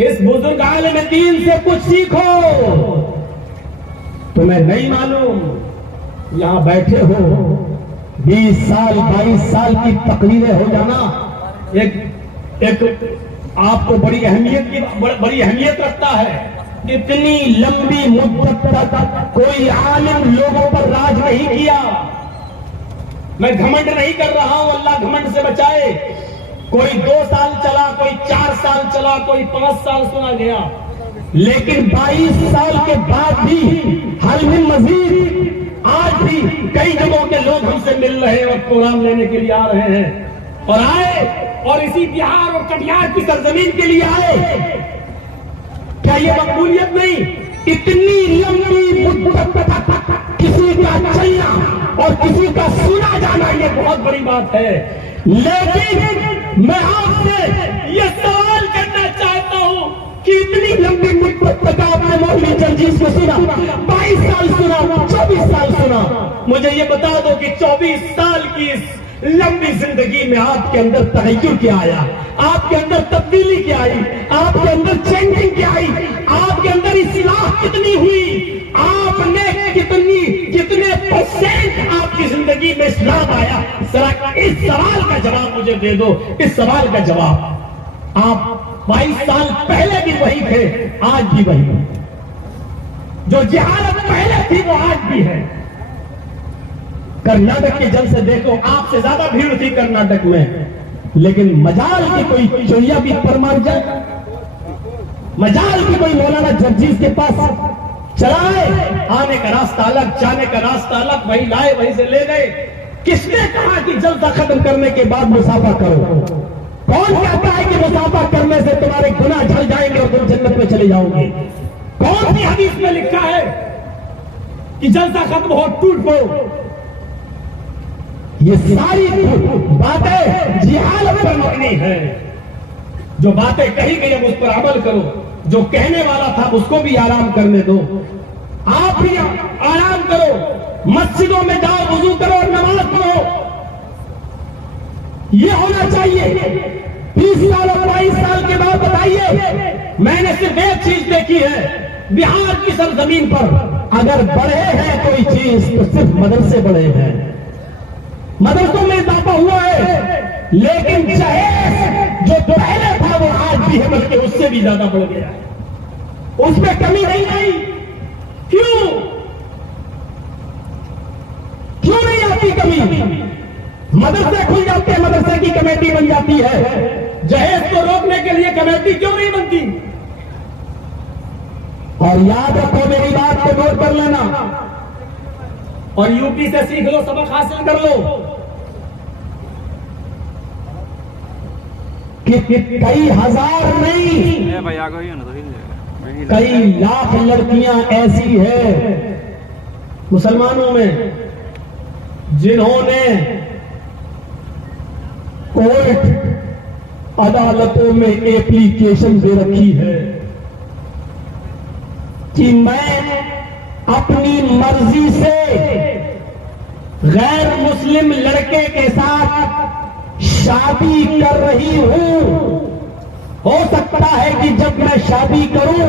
इस बुजुर्ग आलिम दीन से कुछ सीखो। तुम्हें नहीं मालूम, यहां बैठे हो 20 साल 22 साल की तकरीरें हो जाना एक आपको बड़ी अहमियत रखता है। इतनी लंबी मुद्दत तक कोई आलिम लोगों पर राज नहीं किया। मैं घमंड नहीं कर रहा हूं, अल्लाह घमंड से बचाए। कोई 2 साल चला, कोई 4 साल चला, कोई 5 साल सुना गया, लेकिन 22 साल के बाद भी हल में मजीद आज भी कई जगहों के लोग हमसे मिल रहे हैं और प्रोग्राम लेने के लिए आ रहे हैं और आए और इसी बिहार और कटिहार की सरजमीन के लिए आए। क्या ये मकबूलियत नहीं? इतनी लंबी मुद्दत तक किसी का चलना और किसी का सुना जाना ये बहुत बड़ी बात है। लेकिन मैं आपसे ये सवाल करना चाहता हूं कि इतनी लंबी मुद्दत तक आपने मौलवी जर्जीस को सुना, 22 साल सुना, 24 साल सुना। मुझे ये बता दो कि 24 साल की इस लंबी जिंदगी में आपके अंदर तगय्युर क्या आया, आपके अंदर तब्दीली क्या आई, आपके अंदर चेंजिंग क्या आई, आपके अंदर इस्लाह कितनी हुई, आपने कितने परसेंट आपकी जिंदगी में इस्लाह आया। जरा इस सवाल का जवाब मुझे दे दो। इस सवाल का जवाब आप 22 साल पहले भी वही थे, आज भी वही। जो जहालत पहले थी वो आज भी है। कर्नाटक के जलसे देखो, आपसे ज्यादा भीड़ थी कर्नाटक में, लेकिन मजाल की कोई चोरिया भी परमान जाए, मजाल की कोई मौलाना जर्जीस के पास चलाए, आने का रास्ता अलग, जाने का रास्ता अलग, वही लाए वहीं से ले गए। किसने कहा कि जलसा खत्म करने के बाद मुसाफा करो? कौन कहता है कि मुसाफा करने से तुम्हारे गुनाह झड़ जाएंगे और तुम जन्नत में चले जाओगे? कौन सी हदीस में लिखा है कि जलसा खत्म हो टूट पड़ो? ये सारी बातें जिहालत पर मबनी है। जो बातें कही गई अब उस पर अमल करो, जो कहने वाला था उसको भी आराम करने दो। आप भी आराम करो, मस्जिदों में जाओ, वुजू करो और नमाज पढ़ो। ये होना चाहिए। 20 साल और 22 साल के बाद बताइए, मैंने सिर्फ एक चीज देखी है बिहार की सरजमीन पर, अगर बढ़े हैं कोई चीज तो सिर्फ मदरसे बढ़े हैं, मदरसों में इजाफा हुआ है। लेकिन जहेज जो पहले था वो आज भी है, बल्कि उससे भी ज्यादा बढ़ गया है, उसमें कमी नहीं आई। क्यों नहीं आती कमी? मदरसे खुल जाते हैं, मदरसे की कमेटी बन जाती है, जहेज को रोकने के लिए कमेटी क्यों नहीं बनती? और याद रखो, मेरी बात को नोट कर लेना और यूपी से सीख लो, सबक हासिल कर लो कि कई हजार नहीं, कई लाख लड़कियां ऐसी है मुसलमानों में जिन्होंने कोर्ट अदालतों में एप्लीकेशन दे रखी है कि मैं अपनी मर्जी से गैर मुस्लिम लड़के के साथ शादी कर रही हूं। हो सकता है कि जब मैं शादी करूं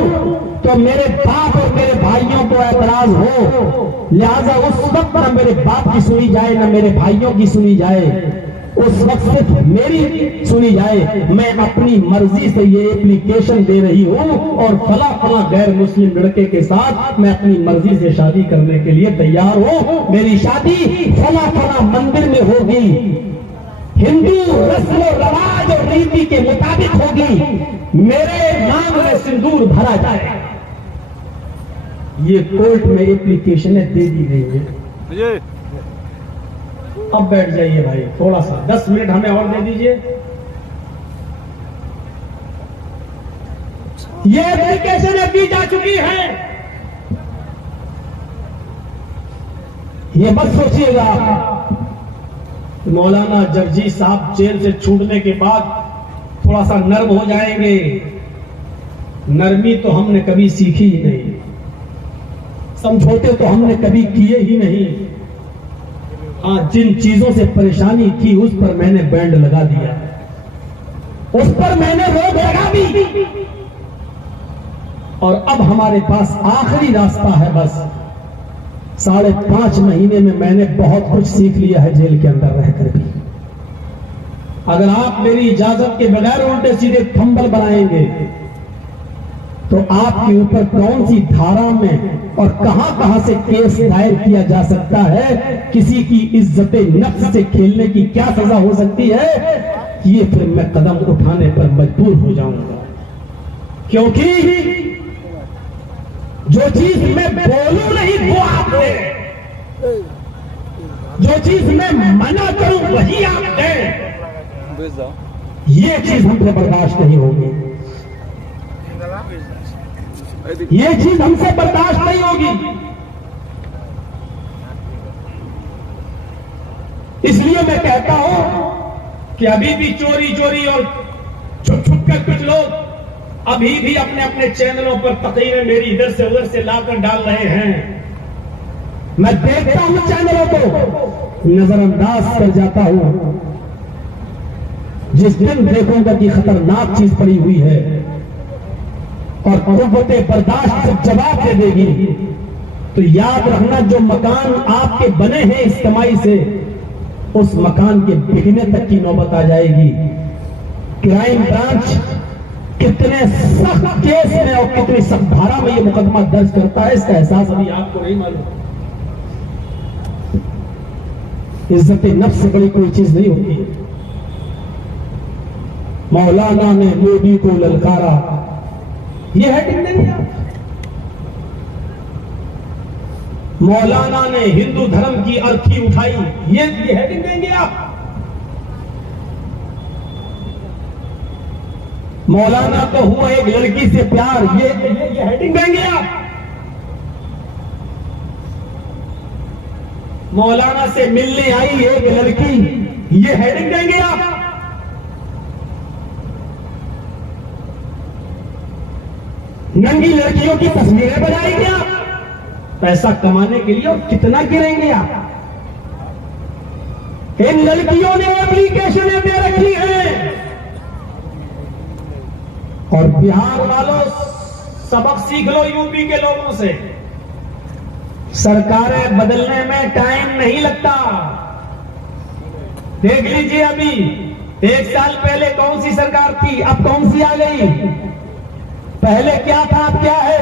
तो मेरे बाप और मेरे भाइयों को ऐतराज हो, लिहाजा उस वक्त न मेरे बाप की सुनी जाए न मेरे भाइयों की सुनी जाए, उस वक्त सिर्फ मेरी सुनी जाए। मैं अपनी मर्जी से ये एप्लीकेशन दे रही हूं और फला गैर मुस्लिम लड़के के साथ मैं अपनी मर्जी से शादी करने के लिए तैयार हूं। मेरी शादी फला मंदिर में होगी, हिंदू रस्म रवाज और रीति के मुताबिक होगी, मेरे नाम में सिंदूर भरा जाए। ये कोर्ट में एप्लीकेशनें दे दी गई है। अब बैठ जाइए भाई, थोड़ा सा 10 मिनट हमें और दे दीजिए। ये एप्लीकेशन अभी जा चुकी है। ये मत सोचिएगा मौलाना जर्जी साहब जेल से छूटने के बाद थोड़ा सा नर्म हो जाएंगे। नरमी तो हमने कभी सीखी ही नहीं, समझौते तो हमने कभी किए ही नहीं। हाँ, जिन चीजों से परेशानी थी उस पर मैंने बैंड लगा दिया, उस पर मैंने रोक लगा दी। और अब हमारे पास आखिरी रास्ता है। बस 5.5 महीने में मैंने बहुत कुछ सीख लिया है जेल के अंदर रहकर भी। अगर आप मेरी इजाजत के बगैर उल्टे सीधे फंबल बनाएंगे तो आपके ऊपर कौन सी धारा में और कहां से केस दायर किया जा सकता है, किसी की इज्जत नफ्स से खेलने की क्या सजा हो सकती है, ये फिर मैं कदम उठाने पर मजबूर हो जाऊंगा। क्योंकि जो चीज मैं बोलूं नहीं वो आप दें, जो चीज मैं मना करूं वही आप दें, ये चीज हमसे बर्दाश्त नहीं होगी, ये चीज हमसे बर्दाश्त नहीं होगी। इसलिए मैं कहता हूं कि अभी भी चोरी चोरी और छुप छुप कर कुछ लोग अभी भी अपने अपने चैनलों पर तकरीरें मेरी इधर से उधर से लाकर डाल रहे हैं। मैं देखता हूं चैनलों को, नजरअंदाज कर जाता हूं। जिस दिन देखूंगा कि खतरनाक चीज पड़ी हुई है और कुव्वते बर्दाश्त से जवाब दे देगी, तो याद रखना जो मकान आपके बने हैं इज्तिमाई से, उस मकान के बिकने तक की नौबत आ जाएगी। क्राइम ब्रांच कितने सख्त केस में और कितनी सख्त धारा में ये मुकदमा दर्ज करता है, इसका एहसास अभी आपको नहीं मालूम। इज्जत नफ्स से बड़ी कोई चीज नहीं होती है। मौलाना ने मोदी को ललकारा, ये हेडिंग देंगे आप? मौलाना ने हिंदू धर्म की अर्थी उठाई, ये हेडिंग देंगे आप? मौलाना को हुआ एक लड़की से प्यार, ये हेडिंग देंगे आप? मौलाना से मिलने आई एक लड़की, ये हेडिंग देंगे आप? नंगी लड़कियों की तस्वीरें बनाएंगे आप? पैसा कमाने के लिए और कितना गिरेंगे आप? इन लड़कियों ने एप्लीकेशनें दे रखी हैं और बिहार वालों सबक सीख लो यूपी के लोगों से। सरकारें बदलने में टाइम नहीं लगता। देख लीजिए अभी 1 साल पहले कौन सी सरकार थी, अब कौन सी आ गई, पहले क्या था अब क्या है।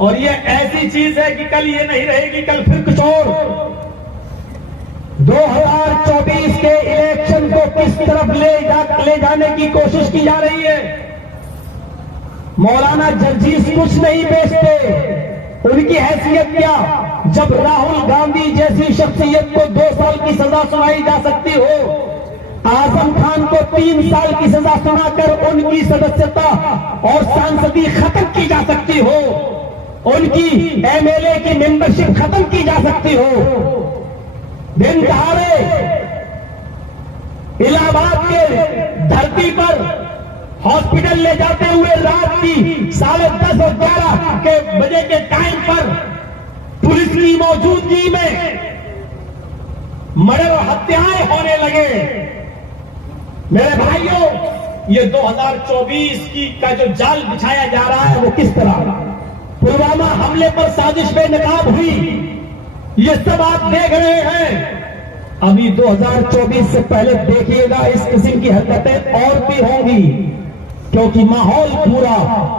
और ये ऐसी चीज है कि कल ये नहीं रहेगी, कल फिर कुछ और। 2024 के इलेक्शन को किस तरफ ले जाने की कोशिश की जा रही है। मौलाना जर्जीस कुछ नहीं बेचते, उनकी हैसियत क्या, जब राहुल गांधी जैसी शख्सियत को 2 साल की सजा सुनाई जा सकती हो, आजम खान को 3 साल की सजा सुनाकर उनकी सदस्यता और सांसदी खत्म की जा सकती हो, उनकी एमएलए की मेंबरशिप खत्म की जा सकती हो। दिन दहाड़े इलाहाबाद के धरती पर हॉस्पिटल ले जाते हुए रात की 10:30 और 11 बजे के टाइम पर पुलिस की मौजूदगी में मर्डर और हत्याएं होने लगे। मेरे भाइयों, ये 2024 का जो जाल बिछाया जा रहा है वो किस तरह, पुलवामा हमले पर साजिश बेनकाब हुई, ये सब आप देख रहे हैं। अभी 2024 से पहले देखिएगा इस किस्म की हरकतें और भी होंगी, क्योंकि माहौल पूरा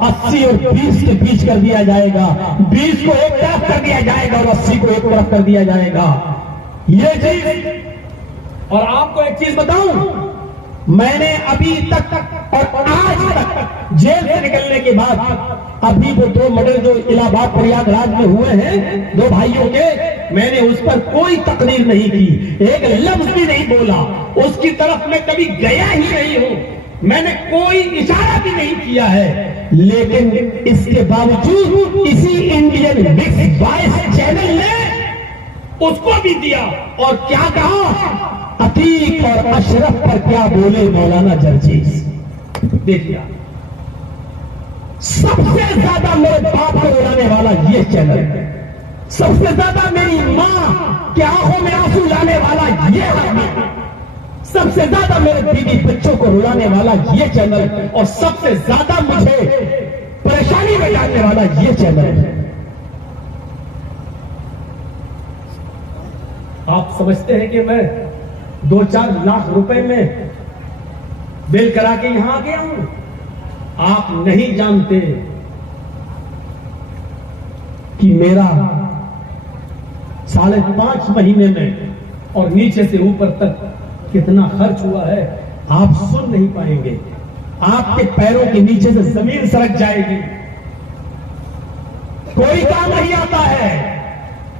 80 और 20 के बीच कर दिया जाएगा, 20 को एक तरफ कर दिया जाएगा और 80 को एक तरफ कर दिया जाएगा। ये चीज, और आपको एक चीज बताऊं, मैंने अभी तक और आज तक जेल से निकलने के बाद अभी वो 2 मर्डर जो इलाहाबाद प्रयागराज में हुए हैं 2 भाइयों के, मैंने उस पर कोई तकरीर नहीं की, एक लफ्ज भी नहीं बोला, उसकी तरफ मैं कभी गया ही नहीं हूं, मैंने कोई इशारा भी नहीं किया है। लेकिन इसके बावजूद इसी इंडियन मिक्स वॉइस चैनल ने उसको भी दिया और क्या कहा, अतीक और अशरफ पर क्या बोले मौलाना जर्जीस। देखिए, सबसे ज्यादा मेरे बाप को रुलाने वाला ये चैनल है, सबसे ज्यादा मेरी मां की आंखों में आंसू लाने वाला ये आदमी, सबसे ज्यादा मेरे बीवी बच्चों को रुलाने वाला ये चैनल, और सबसे ज्यादा मुझे परेशानी पानी में डालने वाला ये चैनल है। आप समझते हैं कि मैं 2-4 लाख रुपए में बिल करा के यहां आ गया हूं? आप नहीं जानते कि मेरा 5.5 महीने में और नीचे से ऊपर तक कितना खर्च हुआ है। आप सुन नहीं पाएंगे, आपके पैरों के नीचे से जमीन सरक जाएगी। कोई काम नहीं आता है।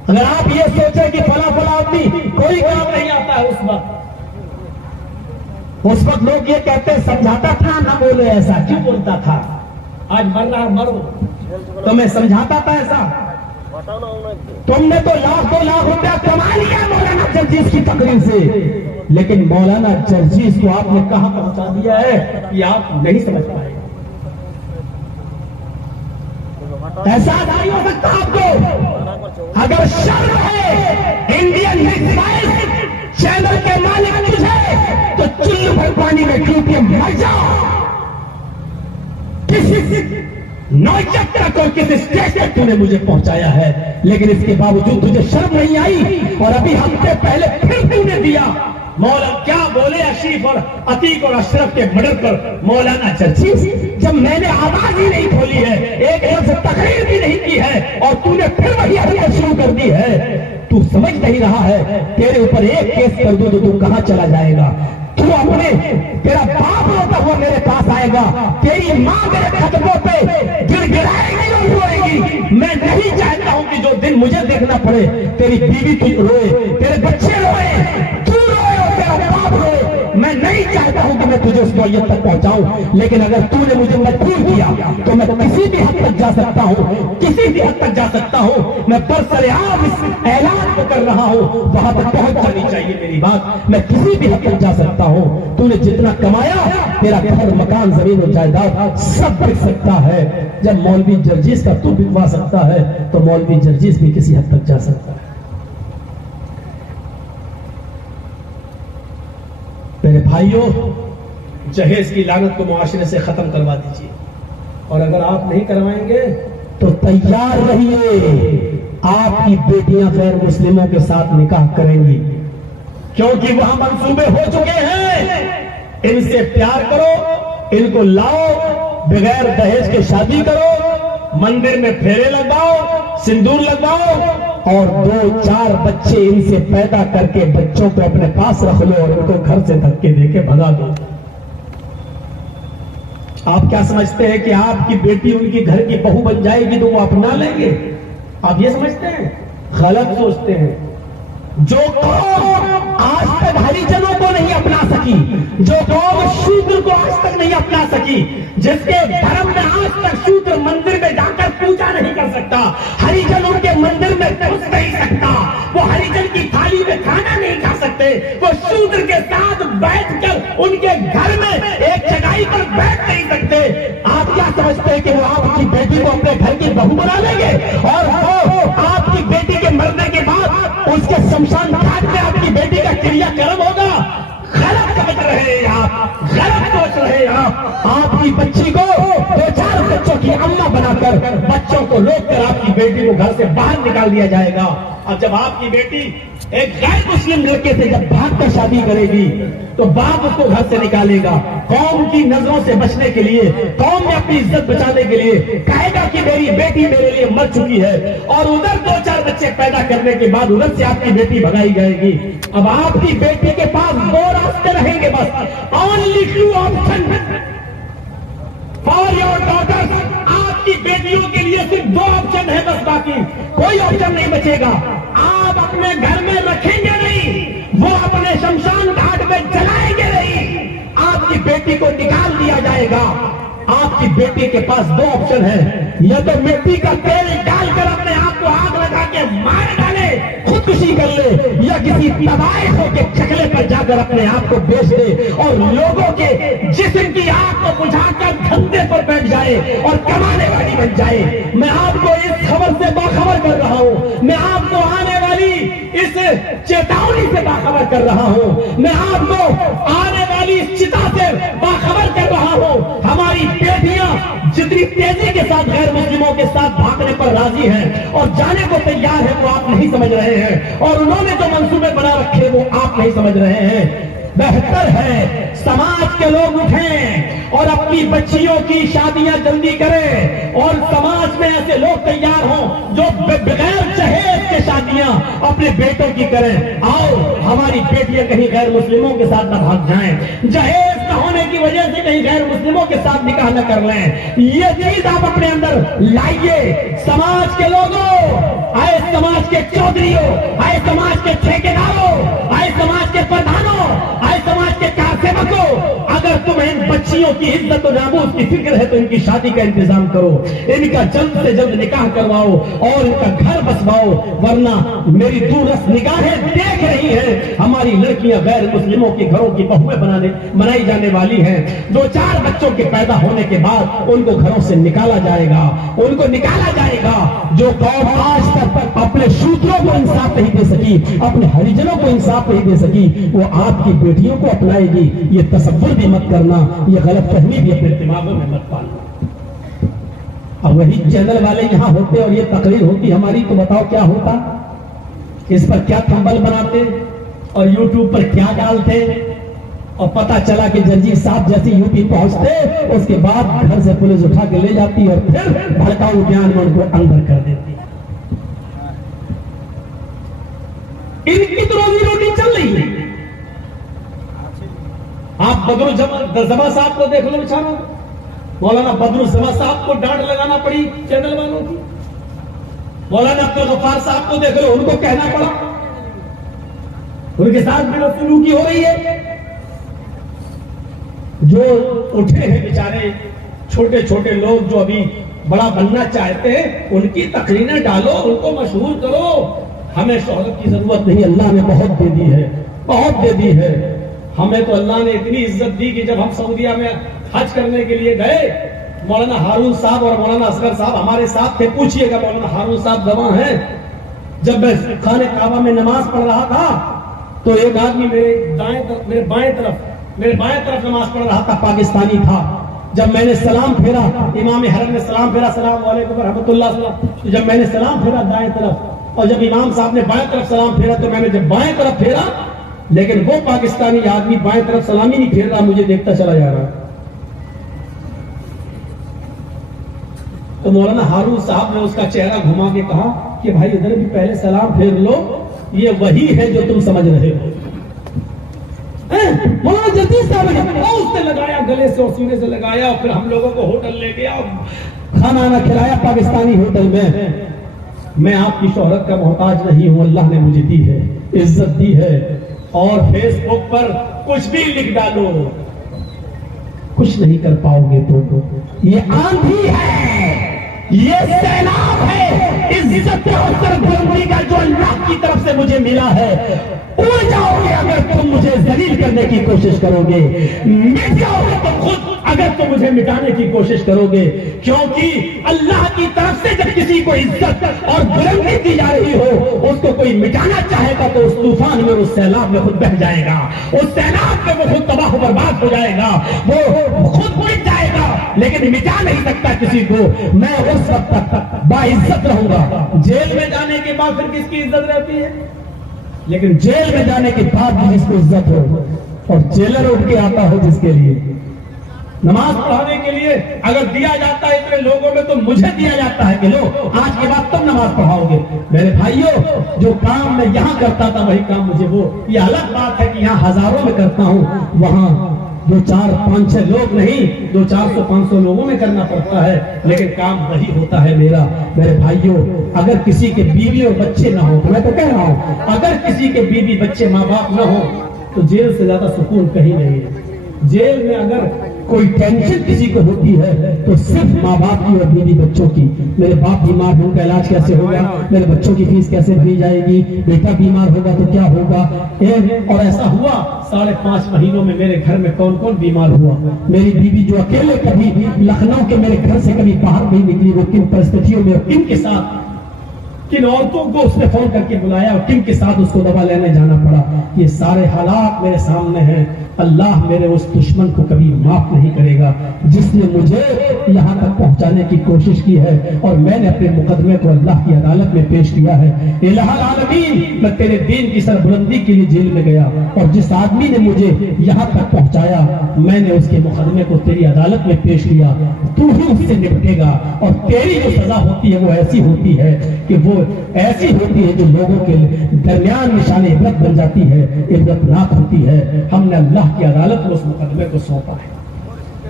अगर आप ये सोचे कि फला फला आदमी कोई काम नहीं आता है, उस वक्त लोग ये कहते हैं समझाता था ना बोले ऐसा, क्यों बोलता था? आज मर रहा मरो, तो मैं समझाता था ऐसा? तुमने तो 1-2 लाख रुपया कमा लिया मौलाना जर्जीस की तकरीर से, लेकिन मौलाना जर्जीस को आपने कहां पहुंचा दिया है कि आप नहीं समझ पाए। ऐसा नहीं हो सकता आपको। अगर शर्म है इंडियन मिसाइल चैनल के मालिक तुझे, तो चुल्लू भर पानी में डूब के मर जाओ। किसी नौजत तक और किसी स्टेज तक तूने मुझे पहुंचाया है, लेकिन इसके बावजूद तुझे शर्म नहीं आई। और अभी हफ्ते पहले फिर तूने दिया। मौलाना क्या बोले अशीफ और अतीक और अशरफ के मर्डर पर मौलाना जर्जीस, जब मैंने आवाज ही नहीं खोली है, एक लफ्ज तकरीर भी नहीं की है, और तूने फिर वही हरकत शुरू कर दी है। तू समझ नहीं रहा है, तेरे ऊपर एक केस कर दूं तो तू कहां चला जाएगा? तू अपने, तेरा बाप रोता हुआ मेरे पास आएगा, तेरी माँ मेरे कदमों पे गिड़गिड़ाएगी और रोएगी। मैं नहीं चाहता हूं कि जो दिन मुझे देखना पड़े, तेरी बीवी तू रोए, तेरे बच्चे रोए, तू रोए और तेरा बाप रोए। मैं नहीं चाहता हूं कि मैं तुझे उस नौयत तक पहुंचाऊं, लेकिन अगर तूने मुझे मजबूर किया तो मैं किसी भी हद तक जा सकता हूं, किसी भी हद तक जा सकता हूं। मैं बरसरेआम इस ऐलान को कर रहा हूं, वहां तक पहुंच जानी चाहिए मेरी बात। मैं किसी भी हद तक जा सकता हूं। तूने जितना कमाया, तेरा घर, मकान, जमीन और जायदाद सब बिक सकता है। जब मौलवी जर्जीस का तू बिकवा सकता है, तो मौलवी जर्जीस भी किसी हद तक जा सकता है। मेरे भाइयों, जहेज की लानत को मुआशरे से खत्म करवा दीजिए, और अगर आप नहीं करवाएंगे तो तैयार रहिए, आपकी बेटियां गैर मुस्लिमों के साथ निकाह करेंगी, क्योंकि वहां मंसूबे हो चुके हैं। इनसे प्यार करो, इनको लाओ, बगैर दहेज के शादी करो, मंदिर में फेरे लगवाओ, सिंदूर लगवाओ, और 2-4 बच्चे इनसे पैदा करके बच्चों को अपने पास रख लो और उनको घर से धक्के देके भगा दो। आप क्या समझते हैं कि आपकी बेटी उनकी घर की बहू बन जाएगी तो वो अपना लेंगे? आप ये समझते हैं? गलत सोचते हैं। जो कौम आज तक हरिजनों को नहीं अपना सकी, जो कौम शूद्र को आज तक नहीं अपना सकी, जिसके धर्म में आज तक शूद्र मंदिर में जाकर पूजा नहीं कर सकता, हरिजन उनके मंदिर में घुस नहीं सकता, वो हरिजन की थाली में खाना नहीं खा सकते, वो शूद्र के साथ बैठकर उनके घर में एक चटाई पर बैठ नहीं सकते। आप क्या समझते हैं कि वो आपकी बेटी को अपने घर की बहू बना लेंगे और वो आपकी बेटी के मरने के बाद उसके शमशान घाट में आपकी बेटी का क्रियाक्रम होगा? गलत समझ रहे हैं आप, गलत सोच रहे हैं आप। आपकी बच्ची को 2-4 बच्चों की अम्मा बनाकर बच्चों को रोककर आपकी बेटी को घर से बाहर निकाल दिया जाएगा। अब जब आपकी बेटी एक गैर मुस्लिम लड़के से जब भागकर शादी करेगी, तो बाप उसको घर से निकालेगा। कौम की नजरों से बचने के लिए, कौम में अपनी इज्जत बचाने के लिए कहेगा कि मेरी बेटी मेरे लिए मर चुकी है, और उधर 2-4 बच्चे पैदा करने के बाद उधर से आपकी बेटी भगाई जाएगी। अब आपकी बेटी के पास 2 रास्ते रहेंगे बस, only 2 option for your daughters. आपकी बेटियों के लिए सिर्फ 2 ऑप्शन है बस, बाकी कोई ऑप्शन नहीं बचेगा। आप अपने घर में रखेंगे नहीं, वो अपने शमशान घाट में जलाएंगे नहीं, आपकी बेटी को निकाल दिया जाएगा। आपकी बेटी के पास 2 ऑप्शन है, या तो मिट्टी का तेल डालकर अपने आप को आग लगा के मार डाले, खुदकुशी कर ले, या किसी तबाही के चकले पर जाकर अपने आप को बेच दे और लोगों के जिस्म की आग को बुझाकर धंधे पर बैठ जाए और कमाने वाली बन जाए। मैं आपको इस खबर से बाखबर कर रहा हूं, मैं आपको आने वाली इस चेतावनी से बाखबर कर रहा हूं, मैं आपको आने वाली इस चिता से बाखबर कर रहा हूं। हमारी बेटियां जितनी कितनी तेजी के साथ गैर मुस्लिमों के साथ भागने पर राजी हैं और जाने को तैयार है, वो आप नहीं समझ रहे हैं। और उन्होंने जो मंसूबे बना रखे वो आप नहीं समझ रहे हैं। बेहतर है समाज के लोग उठें और अपनी बच्चियों की शादियां जल्दी करें, और समाज में ऐसे लोग तैयार हों जो बगैर जहेज के शादियां अपने बेटों की करें। आओ हमारी बेटियां कहीं गैर मुस्लिमों के साथ न भाग जाएं, जहेज न होने की वजह से कहीं गैर मुस्लिमों के साथ निकाह न कर लें। ये चीज आप अपने अंदर लाइए। समाज के लोगों, आए समाज के चौधरियों, आए समाज के ठेकेदारों, आए समाज के प्रधानों, आए समाज के कारसेवकों, अगर तुम्हें इन बच्चियों की इज्जत और नामूस की फिक्र है तो इनकी शादी का इंतजाम करो, इनका जल्द से जल्द निकाह करवाओ और इनका घर बसवाओ। वरना मेरी दूरस्थ निगाहें देख रही हैं, हमारी लड़कियां गैर मुस्लिमों के घरों की बहुएं बनाई जाने वाली हैं। 2-4 बच्चों के पैदा होने के बाद उनको घरों से निकाला जाएगा, उनको निकाला जाएगा। जो कौम आज तक अपने शूद्रों को इंसाफ नहीं दे सकी, अपने हरिजनों को इंसाफ नहीं दे सकी, वो आपकी बेटियों को अपनाएगी। ये तसव्वुर भी मत करना, ये गलतफहमी भी अपने दिमागों में मत पालना। अब वही चैनल वाले यहां होते और ये तकरीर होती हमारी, तो बताओ क्या होता? इस पर क्या थंबल बनाते और यूट्यूब पर क्या डालते, और पता चला कि जंजीर साहब जैसे यूपी पहुंचते, उसके बाद घर से पुलिस उठा के ले जाती और फिर भड़काऊ बयान में उनको अंदर कर देती। इनकी तो रोजी रोटी चल रही है। आप बदरुज्जमा साहब को देख लो, बेचारा मौलाना बदरुज्जमा साहब को डांट लगाना पड़ी चैनल वालों की। मौलाना अब्दुल गफ्फार साहब को देख लो, उनको कहना पड़ा, उनके साथ भी बदसलूकी हो रही है। जो उठे हैं बेचारे छोटे छोटे लोग जो अभी बड़ा बनना चाहते हैं, उनकी तकरीरें डालो, उनको मशहूर करो। हमें शोहरत की जरूरत नहीं, अल्लाह ने बहुत दे दी है, बहुत दे दी है। हमें तो अल्लाह ने इतनी इज्जत दी कि जब हम सऊदीया में हज करने के लिए गए, मौलाना हारून साहब और मौलाना असगर साहब हमारे साथ थे। पूछिएगा, मौलाना हारून साहब गवाह हैं। जब मैं खाने काबा में नमाज पढ़ रहा था तो एक आदमी मेरे बाएं तरफ नमाज पढ़ रहा था, पाकिस्तानी था। जब मैंने सलाम फेरा, इमाम हरम ने सलाम फेरा, सलाम वालेकुम रहमतुल्लाह सलाम। जब मैंने सलाम फेरा दाएं तरफ, और जब इमाम साहब ने बाएं तरफ सलाम फेरा, तो मैंने जब बाएं तरफ फेरा, लेकिन वो पाकिस्तानी आदमी बाएं तरफ सलाम ही नहीं फेर रहा, मुझे देखता चला जा रहा। तो मौलाना हारून साहब ने उसका चेहरा घुमा के कहा कि भाई इधर भी पहले सलाम फेर लो, ये वही है जो तुम समझ रहे हो। मौलाना जतीश साहब ने उसने लगाया, गले से और सीने से लगाया, और फिर हम लोगों को होटल ले गया और खाना आना खिलाया पाकिस्तानी होटल में। मैं आपकी शोहरत का मोहताज नहीं हूं, अल्लाह ने मुझे दी है, इज्जत दी है। और फेसबुक पर कुछ भी लिख डालो, कुछ नहीं कर पाओगे। तो ये आंधी है, ये सैलाब है इज्जत और सरबुलंदी का जो अल्लाह की तरफ से मुझे मिला है। उड़ जाओगे अगर तुम मुझे जलील करने की कोशिश करोगे, मिट जाओगे तो खुद अगर तुम मुझे मिटाने की कोशिश करोगे। क्योंकि अल्लाह की तरफ से जब किसी को इज्जत और बुलंदी दी जा रही हो, उसको कोई मिटाना चाहेगा तो उस तूफान में, उस सैलाब में खुद बह जाएगा, उस सैलाब में वो खुद तबाह बर्बाद हो जाएगा, वो खुद मिट जाएगा, लेकिन मिटा नहीं सकता किसी को। मैं उस वक्त तक बाइज्जत रहूंगा। जेल में जाने के बाद फिर किसकी इज्जत रहती है? लेकिन जेल में जाने के बाद भी जिसको इज्जत हो, और जेलर उठ के आता हो जिसके लिए, नमाज पढ़ाने के लिए अगर दिया जाता है इतने लोगों में, तो मुझे दिया जाता है कि लो आज के बाद तुम नमाज पढ़ाओगे। मेरे भाइयों, जो काम मैं यहाँ करता था वही काम मुझे ये अलग बात है कि यहाँ हजारों में करता हूँ, वहां 2-4-5-6 लोग नहीं, 200-400-500 लोगों में करना पड़ता है, लेकिन काम वही होता है मेरा। मेरे भाइयों, अगर किसी के बीवी और बच्चे ना हो, तो मैं तो कह रहा हूँ, अगर किसी के बीवी बच्चे माँ बाप ना हो, तो जेल से ज्यादा सुकून कहीं नहीं है। जेल में अगर कोई टेंशन किसी को होती है तो सिर्फ माँ बाप की और बीवी बच्चों की। मेरे बाप बीमार हो, उनका इलाज कैसे होगा, मेरे बच्चों की फीस कैसे भरी जाएगी, बेटा बीमार होगा तो क्या होगा। और ऐसा हुआ 5.5 महीनों में मेरे घर में कौन कौन बीमार हुआ। मेरी बीवी जो अकेले कभी लखनऊ के मेरे घर से कभी बाहर नहीं निकली, वो किन परिस्थितियों में, किन के साथ, किन औरतों को उसने फोन करके बुलाया और किन के साथ उसको दवा लेने जाना पड़ा, ये सारे हालात मेरे सामने हैं। अल्लाह मेरे उस दुश्मन को कभी माफ नहीं करेगा जिसने मुझे यहाँ तक पहुँचाने की कोशिश की है, और मैंने अपने मुकदमे को अल्लाह की अदालत में पेश किया है। इलाहुल आलमीन, मैं तेरे दीन की सरबुलंदी के लिए जेल में गया, और जिस आदमी ने मुझे यहाँ तक पहुँचाया मैंने उसके मुकदमे को तेरी अदालत में पेश किया। तू ही उससे निपटेगा, और तेरी जो सजा होती है वो ऐसी होती है कि वो ऐसी होती है जो लोगों के दरमियान निशान इबरत बन जाती है, इबरतनाक होती है। हमने अल्लाह की अदालत में उस मुकदमे को सौंपा है।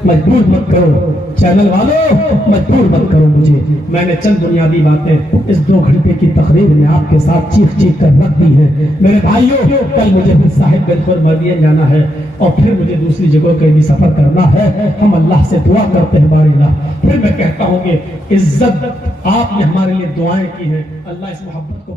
मजबूर मत करो चैनल वालों, मजबूर मत करो मुझे। मैंने चंद बुनियादी बातें इस 2 घंटे की तकरीर में आपके साथ चीख चीख कर रख दी है। मेरे भाइयों, कल मुझे फिर साहिब बिल्कुल मदीना जाना है, और फिर मुझे दूसरी जगहों के भी सफर करना है। हम अल्लाह से दुआ करते हैं बारी अल्लाह। फिर मैं कहता हूँ कि इज्जत आपने हमारे लिए दुआएं की हैं, अल्लाह इस मोहब्बत को